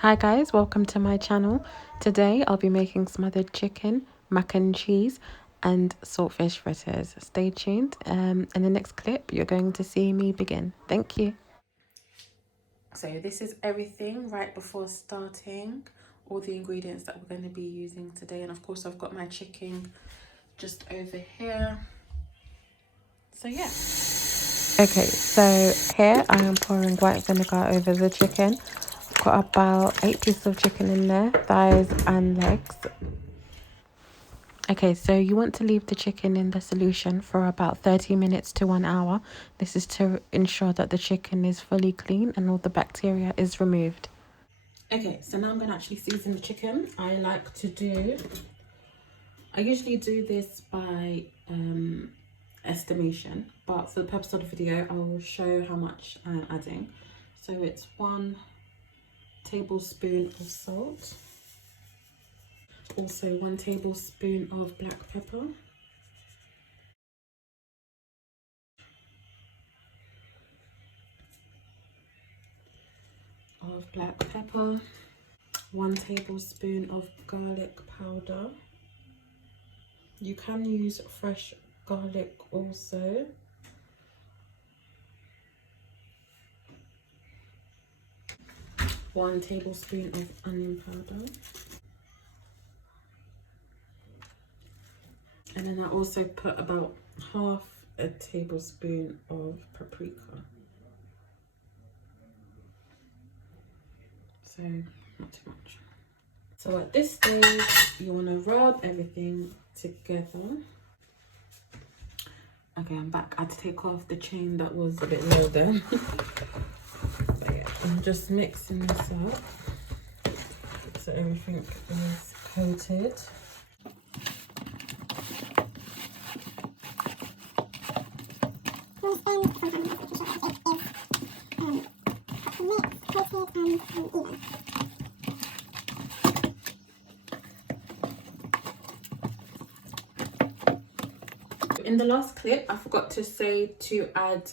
Hi guys, welcome to my channel. Today I'll be making smothered chicken, mac and cheese and saltfish fritters. Stay tuned. In the next clip you're going to see me begin. Thank you. So this is everything right before starting. All the ingredients that we're going to be using today, and of course I've got my chicken just over here. So yeah. Okay, so here I am pouring white vinegar over the chicken. I've got about 8 pieces of chicken in there, thighs and legs. Okay, so you want to leave the chicken in the solution for about 30 minutes to 1 hour. This is to ensure that the chicken is fully clean and all the bacteria is removed. Okay, so now I'm going to actually season the chicken. I usually do this by estimation, but for the purpose of the video I will show how much I'm adding. So it's 1 tablespoon of salt, also 1 tablespoon of black pepper, black pepper, 1 tablespoon of garlic powder. You can use fresh garlic also. One tablespoon of onion powder. And then I also put about half a tablespoon of paprika. So not too much. So at this stage, you want to rub everything together. Okay, I'm back. I had to take off the chain that was a bit low there. But yeah, I'm just mixing this up so everything is coated. In the last clip, I forgot to say to add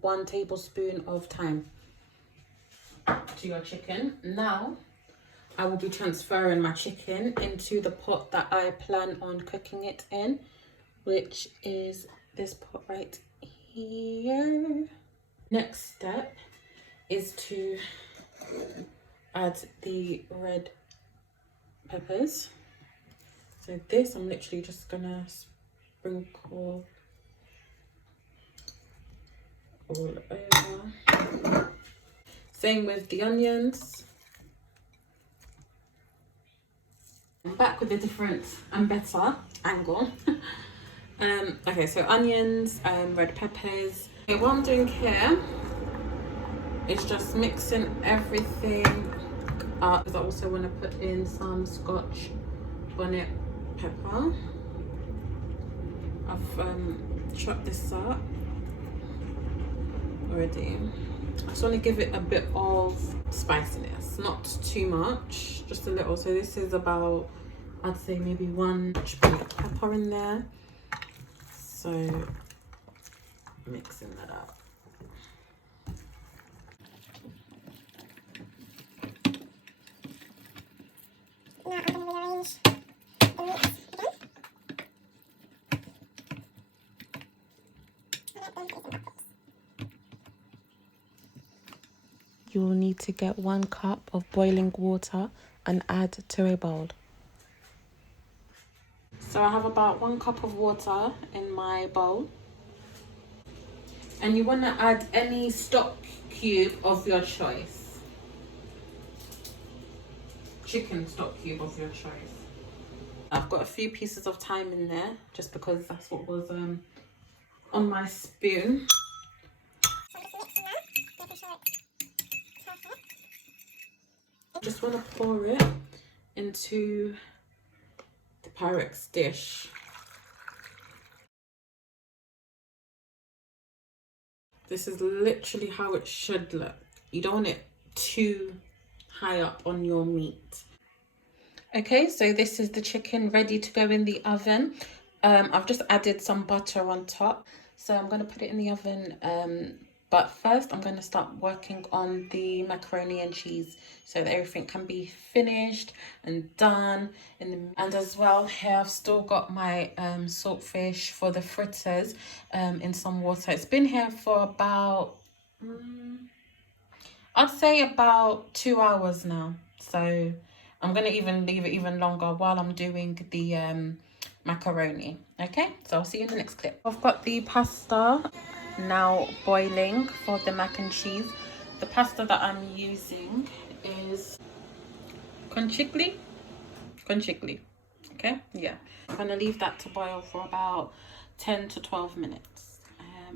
1 tablespoon of thyme to your chicken. Now, I will be transferring my chicken into the pot that I plan on cooking it in, which is this pot right here. Next step is to add the red peppers. So this, I'm literally just gonna sprinkle all over. Same with the onions. I'm back with a different and better angle. Okay, so onions, red peppers. Okay, what I'm doing here is just mixing everything up, because I also want to put in some scotch bonnet pepper. I've chopped this up already. I just want to give it a bit of spiciness, not too much, just a little. So this is about, I'd say maybe 1 black pepper in there. So mixing that up. Now I'm going to rearrange the meats again. You will need to get 1 cup of boiling water and add to a bowl. So I have about 1 cup of water in my bowl. And you want to add any stock cube of your choice. Chicken stock cube of your choice. I've got a few pieces of thyme in there, just because that's what was on my spoon. Just want to pour it into the Pyrex dish. This is literally how it should look. You don't want it too high up on your meat. Okay, so this is the chicken ready to go in the oven. I've just added some butter on top. So I'm going to put it in the oven But first, I'm going to start working on the macaroni and cheese so that everything can be finished and done. And as well, here I've still got my saltfish for the fritters in some water. It's been here for about, I'd say about 2 hours now. So I'm going to even leave it even longer while I'm doing the macaroni. Okay, so I'll see you in the next clip. I've got the pasta now boiling for the mac and cheese. The pasta that I'm using is conchigli. Okay, yeah. I'm gonna leave that to boil for about 10 to 12 minutes.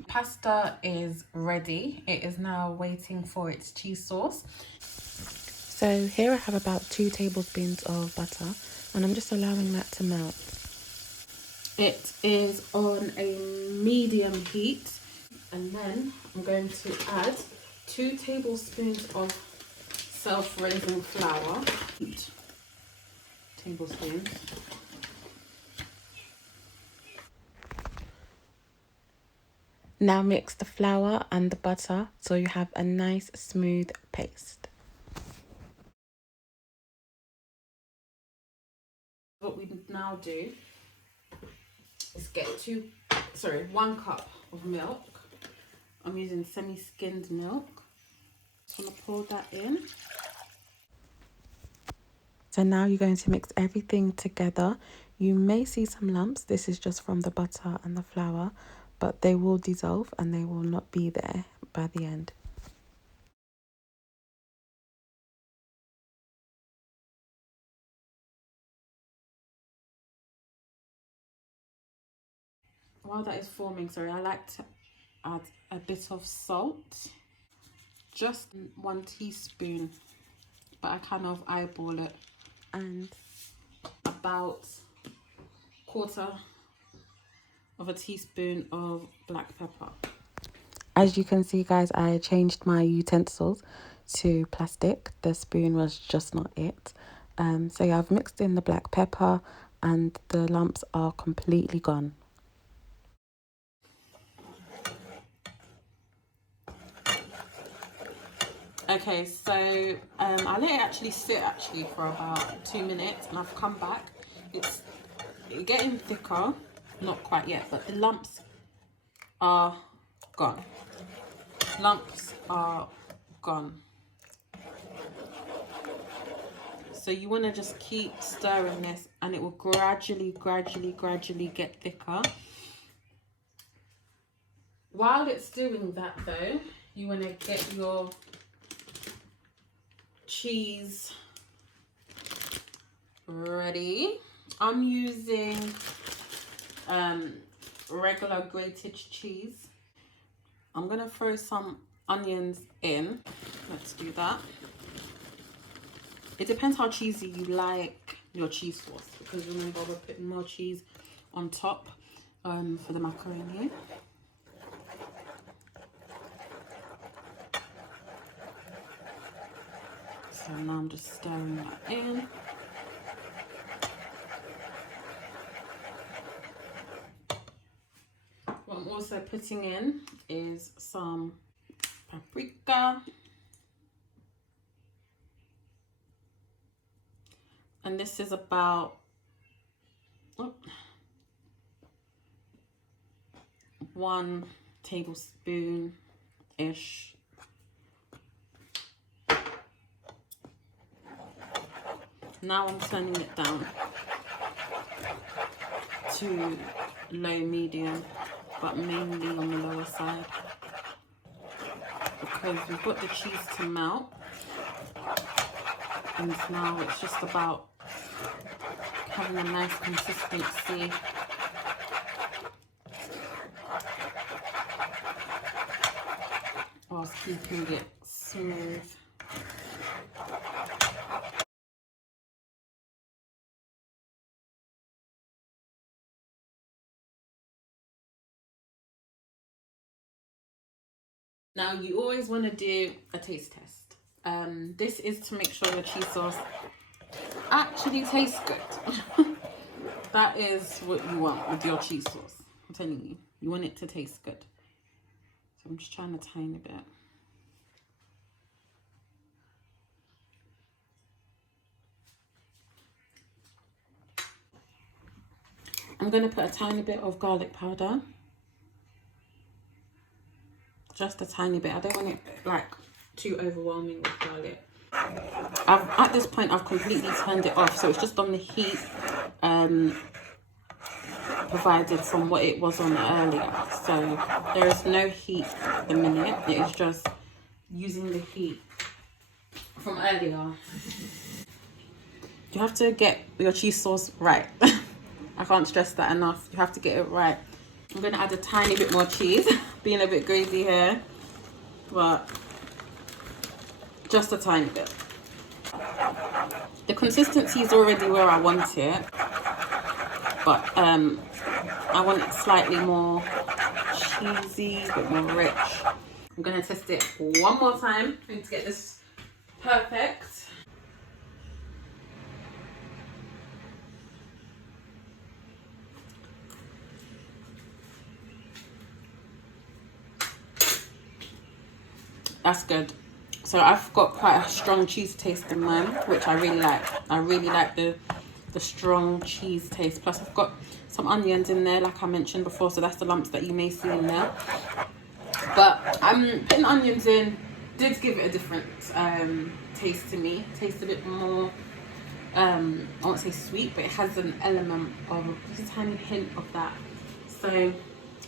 Pasta is ready. It is now waiting for its cheese sauce. So here I have about 2 tablespoons of butter, and I'm just allowing that to melt. It is on a medium heat, and then I'm going to add 2 tablespoons of self-raising flour. 8 tablespoons. Now mix the flour and the butter so you have a nice smooth paste. What we now do is get 1 cup of milk. I'm using semi-skimmed milk. Just want to pour that in. So now you're going to mix everything together. You may see some lumps. This is just from the butter and the flour, but they will dissolve and they will not be there by the end. While that is forming, I like to add a bit of salt. Just 1 teaspoon, but I kind of eyeball it. And about 1/4 of a teaspoon of black pepper. As you can see, guys, I changed my utensils to plastic. The spoon was just not it. So yeah, I've mixed in the black pepper and the lumps are completely gone. Okay, so I let it actually sit for about 2 minutes, and I've come back. It's getting thicker, not quite yet, but the lumps are gone. Lumps are gone. So you want to just keep stirring this, and it will gradually get thicker. While it's doing that though, you want to get your cheese ready. I'm using regular grated cheese. I'm gonna throw some onions in. Let's do that. It depends how cheesy you like your cheese sauce, because remember we're putting more cheese on top for the macaroni. So now I'm just stirring that in. What I'm also putting in is some paprika. And this is about 1 tablespoon-ish. Now I'm turning it down to low medium, but mainly on the lower side, because we've got the cheese to melt, and now it's just about having a nice consistency. Whilst keeping it smooth. Now you always want to do a taste test. This is to make sure your cheese sauce actually tastes good. That is what you want with your cheese sauce. I'm telling you, you want it to taste good. So I'm just trying a tiny bit. I'm going to put a tiny bit of garlic powder. Just a tiny bit. I don't want it like too overwhelming with garlic. At this point I've completely turned it off, so it's just on the heat provided from what it was on earlier. So there is no heat at the minute. It is just using the heat from earlier. You have to get your cheese sauce right. I can't stress that enough. You have to get it right. I'm going to add a tiny bit more cheese. Being a bit greedy here, but just a tiny bit. The consistency is already where I want it, but I want it slightly more cheesy, a bit more rich. I'm going to test it one more time. I need to get this perfect. That's good. So I've got quite a strong cheese taste in mine, which I really like. I really like the strong cheese taste. Plus I've got some onions in there, like I mentioned before, so that's the lumps that you may see in there. But putting onions in did give it a different taste to me. Tastes a bit more, I won't say sweet, but it has an element of just a tiny hint of that. So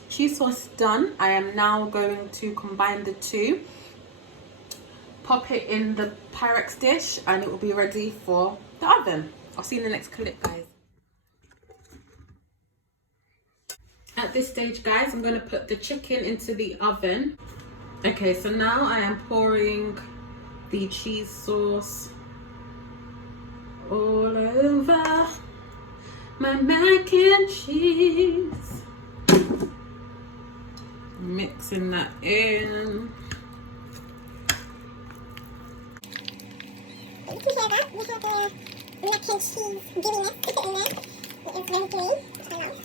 cheese sauce done. I am now going to combine the two. Pop it in the Pyrex dish and it will be ready for the oven. I'll see you in the next clip, guys. At this stage, guys, I'm going to put the chicken into the oven. Okay, so now I am pouring the cheese sauce all over my mac and cheese. Mixing that in. You can hear that. We have the mac and cheese gooiness in there. It is very gooey, which I love.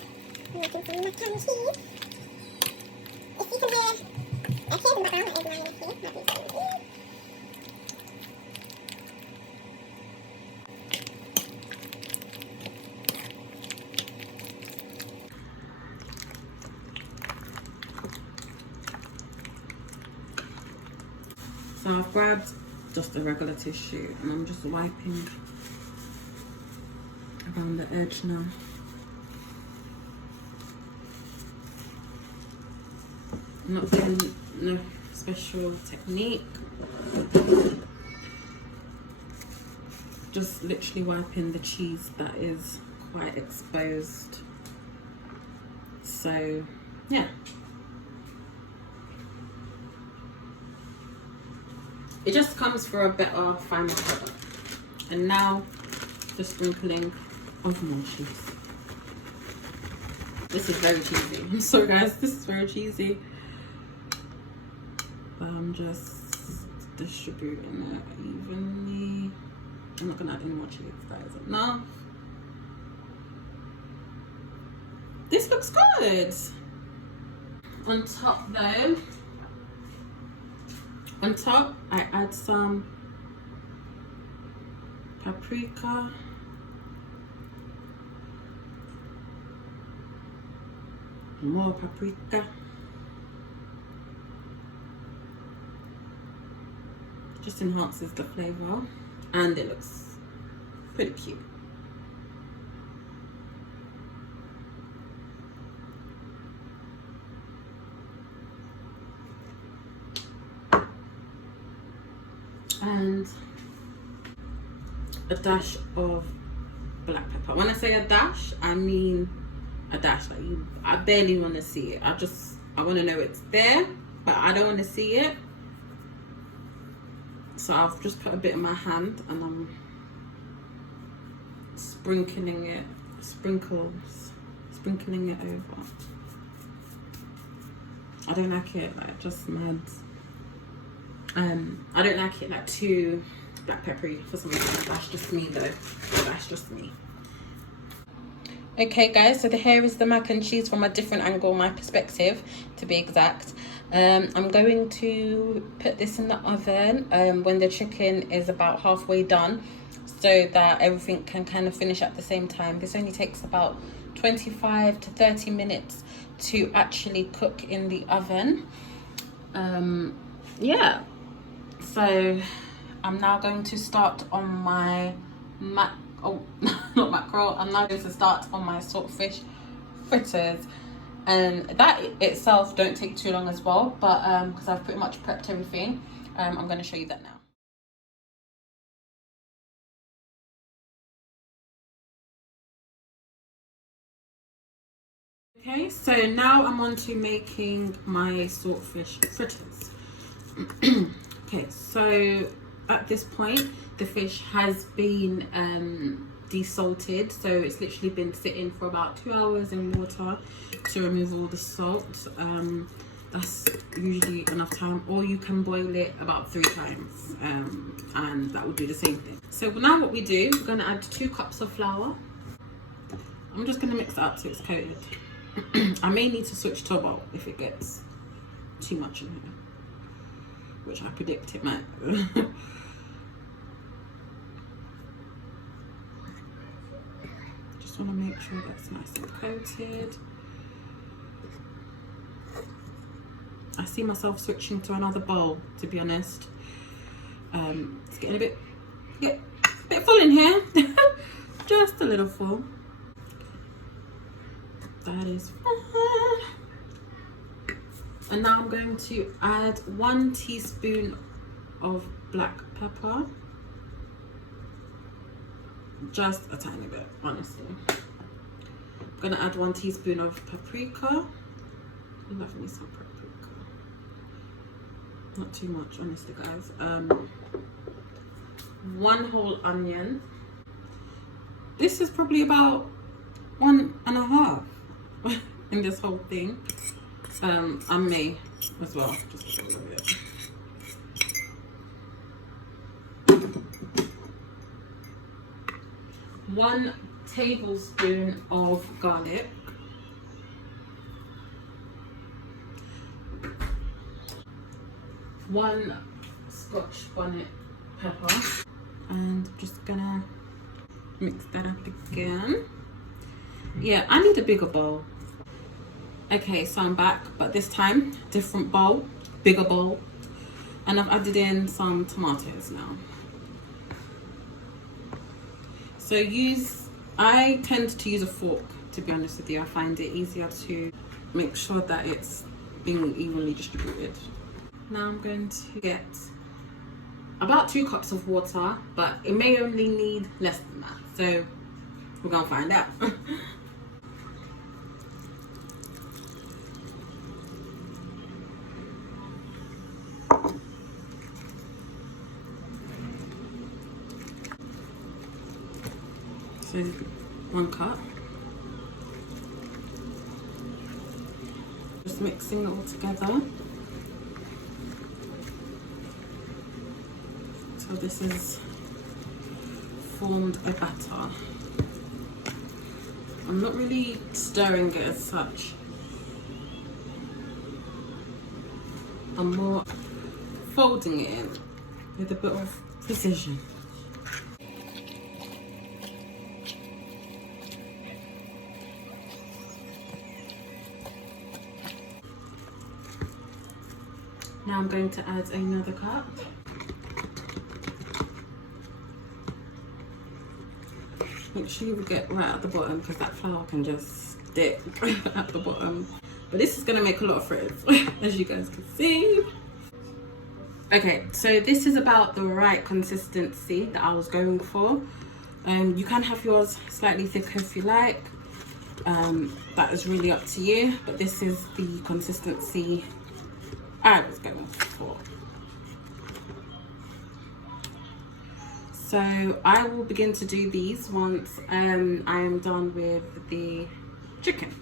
I'm making some mac and cheese. If you can hear a kid in the background, that is my nephew. That'd be so good. So I've grabbed just a regular tissue and I'm just wiping around the edge now. I'm not doing no special technique, just literally wiping the cheese that is quite exposed. So yeah, it just comes for a better final product. And now the sprinkling of more cheese. This is very cheesy. I'm sorry guys, this is very cheesy. But I'm just distributing it evenly. I'm not gonna add any more cheese, that is enough. This looks good. On top though, on top I add some paprika. More paprika. Just enhances the flavor and it looks pretty cute. And a dash of black pepper. When I say a dash, I mean a dash. Like I barely want to see it. I want to know it's there, but I don't want to see it. So I've just put a bit in my hand and I'm sprinkling it over. I don't like it like just mad. I don't like it like too black peppery for some reason. That's just me though. That's just me. Okay guys, so here is the mac and cheese from a different angle, my perspective to be exact. I'm going to put this in the oven when the chicken is about halfway done, so that everything can kind of finish at the same time. This only takes about 25 to 30 minutes to actually cook in the oven. Yeah, so I'm now going to start on my not mackerel. I'm now going to start on my saltfish fritters, and that itself don't take too long as well, but because I've pretty much prepped everything, I'm going to show you that now. Okay, so now I'm on to making my saltfish fritters. Okay, so at this point the fish has been desalted, so it's literally been sitting for about 2 hours in water to remove all the salt. That's usually enough time, or you can boil it about 3 times and that will do the same thing. So now what we do, we're going to add 2 cups of flour. I'm just going to mix it up so it's coated. I may need to switch to a bowl if it gets too much in here, which I predict it might. Just want to make sure that's nice and coated. I see myself switching to another bowl, to be honest. It's getting a bit full in here. Just a little full. That is fine. And now I'm going to add 1 teaspoon of black pepper. Just a tiny bit, honestly. I'm gonna add 1 teaspoon of paprika. I love me some paprika. Not too much, honestly, guys. 1 whole onion. This is probably about 1.5 in this whole thing. I may as well just a little bit. One tablespoon of garlic. One scotch bonnet pepper. And I'm just gonna mix that up again. Yeah, I need a bigger bowl. Okay, so I'm back, but this time different bowl, bigger bowl, and I've added in some tomatoes now. So I tend to use a fork, to be honest with you. I find it easier to make sure that it's being evenly distributed. Now I'm going to get about 2 cups of water, but it may only need less than that, so we're gonna find out. So 1 cup. Just mixing it all together. So this is formed a batter. I'm not really stirring it as such. I'm more folding it in with a bit of precision. Now I'm going to add another cup. Make sure you get right at the bottom, because that flour can just stick at the bottom. But this is going to make a lot of fritters, as you guys can see. Okay, so this is about the right consistency that I was going for. You can have yours slightly thicker if you like. That is really up to you, but this is the consistency I was going for. So I will begin to do these once I am done with the chicken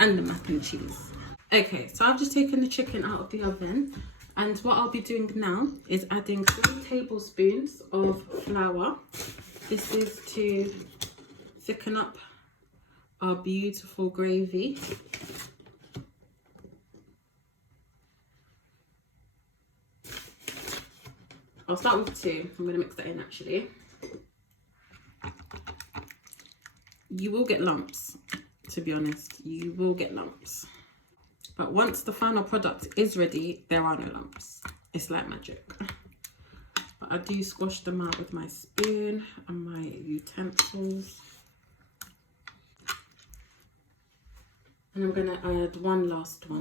and the mac and cheese. Okay, so I've just taken the chicken out of the oven, and what I'll be doing now is adding 3 tablespoons of flour. This is to thicken up our beautiful gravy. I'll start with 2. I'm going to mix that in actually. You will get lumps, to be honest. You will get lumps. But once the final product is ready, there are no lumps. It's like magic. But I do squash them out with my spoon and my utensils. And I'm going to add one last one.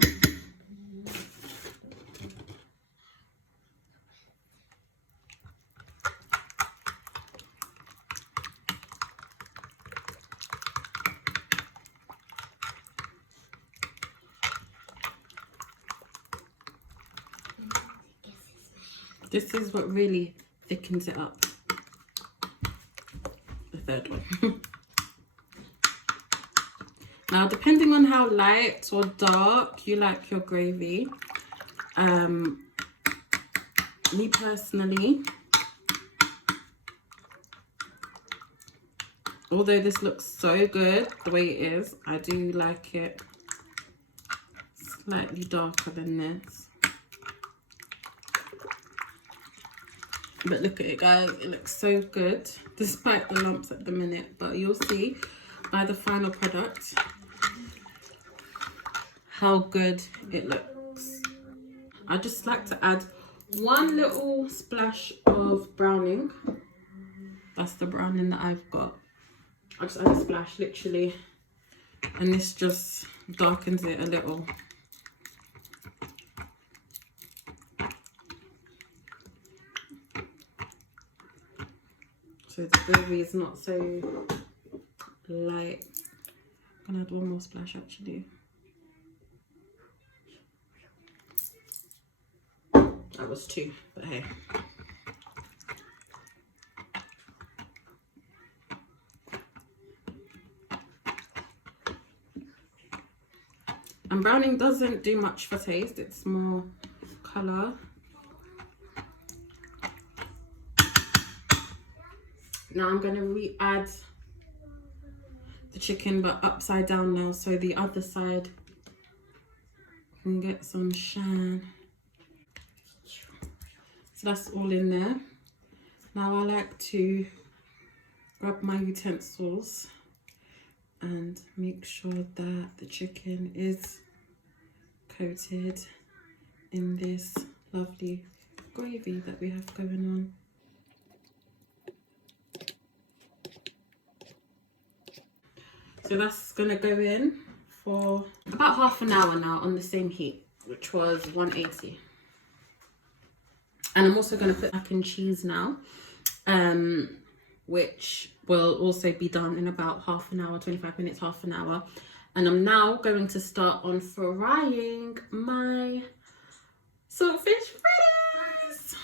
This is what really thickens it up. The third one. Now, depending on how light or dark you like your gravy, me personally, although this looks so good the way it is, I do like it slightly darker than this. But look at it, guys, it looks so good despite the lumps at the minute. But you'll see by the final product how good it looks. I just like to add one little splash of browning. That's the browning that I've got. I just add a splash, literally, and this just darkens it a little. So the gravy is not so light. I'm gonna add one more splash actually. That was 2, but hey. And browning doesn't do much for taste, it's more colour. Now I'm going to re-add the chicken, but upside down now, so the other side can get some shine. So that's all in there. Now I like to grab my utensils and make sure that the chicken is coated in this lovely gravy that we have going on. So that's gonna go in for about half an hour now on the same heat, which was 180. And I'm also gonna put mac and cheese now, which will also be done in about half an hour, 25 minutes, half an hour. And I'm now going to start on frying my saltfish fritters.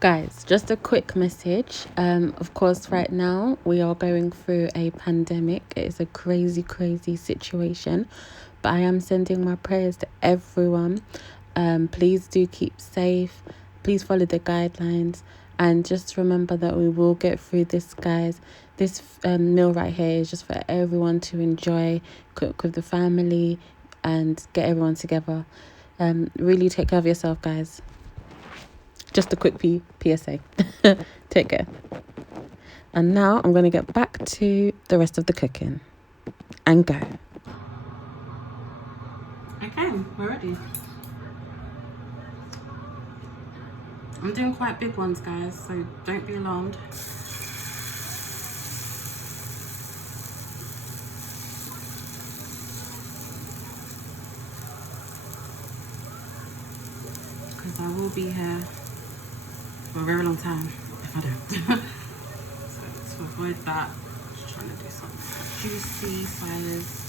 Guys, just a quick message. Of course, right now we are going through a pandemic. It is a crazy, crazy situation. But I am sending my prayers to everyone. Please do keep safe. Please follow the guidelines. And just remember that we will get through this, guys. This meal right here is just for everyone to enjoy, cook with the family, and get everyone together. Really take care of yourself, guys. Just a quick PSA. Take care. And now I'm going to get back to the rest of the cooking. And go. Okay, we're ready. I'm doing quite big ones, guys, so don't be alarmed. Because I will be here for a very long time if I don't. So to avoid that, I'm just trying to do something juicy size.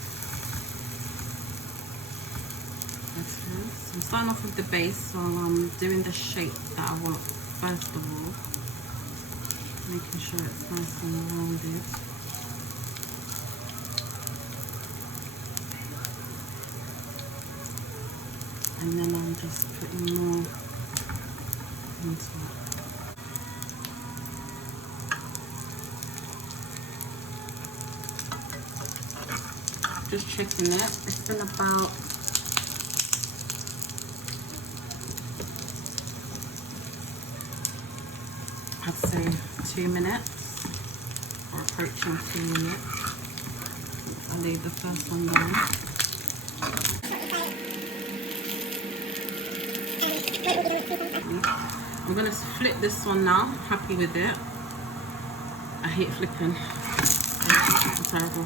I'm starting off with the base, so I'm doing the shape that I want first of all, making sure it's nice and rounded. And then I'm just putting more into it. just checking it. It's been about I'd say 2 minutes, or approaching 2 minutes. I'll leave the first one down. I'm gonna flip this one now. Happy with it. I hate flipping. It's terrible.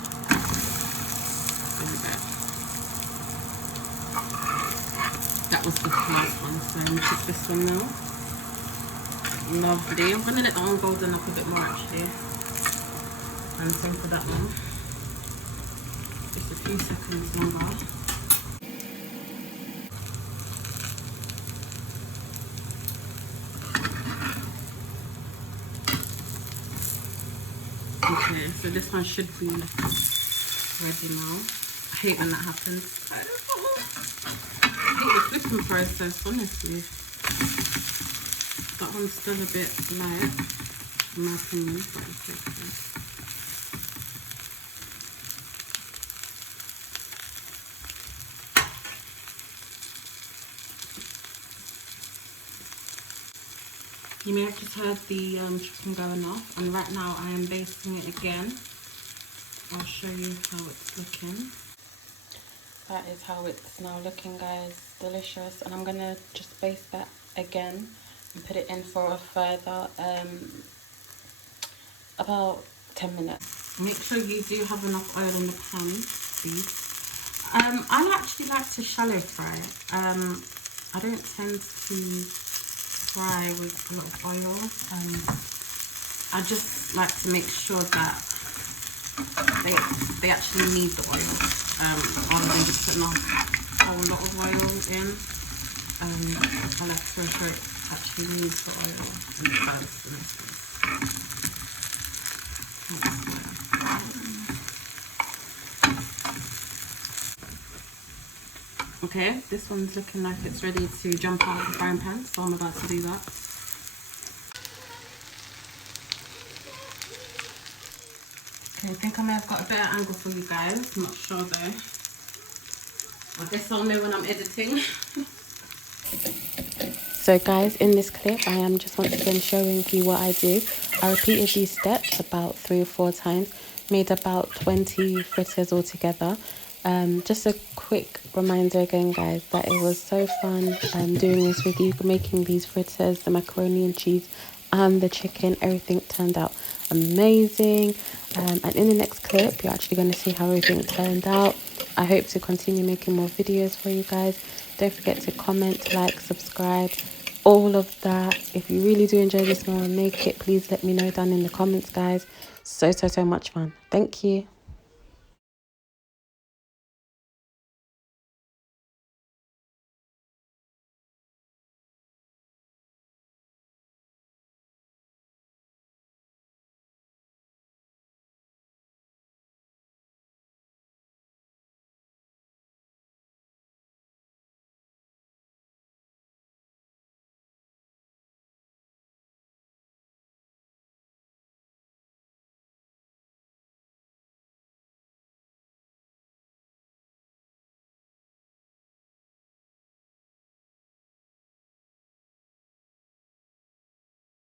There we go. That was the first one, so I'm gonna flip this one now. Lovely. I'm gonna let that one golden up a bit more actually. And same for that one. Just a few seconds longer. Okay, so this one should be ready now. I hate when that happens. I hate the flipping process, honestly. That one's still a bit light, in my opinion, but it's okay. You may have just heard the chicken going off, and right now I am basting it again. I'll show you how it's looking. That is how it's now looking, guys. Delicious. And I'm gonna just baste that again and put it in for a further about 10 minutes. Make sure you do have enough oil in the pan, please. I actually like to shallow fry. I don't tend to fry with a lot of oil. I just like to make sure that they actually need the oil, rather than just putting a whole lot of oil in. I like to ensure it actually needs the oil in the first instance. Okay, this one's looking like it's ready to jump out of the frying pan, so I'm about to do that. Okay, I think I may have got a better angle for you guys. I'm not sure though. I guess I'll know when I'm editing. So guys, in this clip, I am just once again showing you what I do. I repeated these steps about 3 or 4 times, made about 20 fritters altogether. Just a quick reminder again, guys, that it was so fun doing this with you, making these fritters, the macaroni and cheese and the chicken. Everything turned out amazing. And in the next clip, you're actually going to see how everything turned out. I hope to continue making more videos for you guys. Don't forget to comment, like, subscribe, all of that. If you really do enjoy this more and make it, please let me know down in the comments, guys. So much fun. Thank you.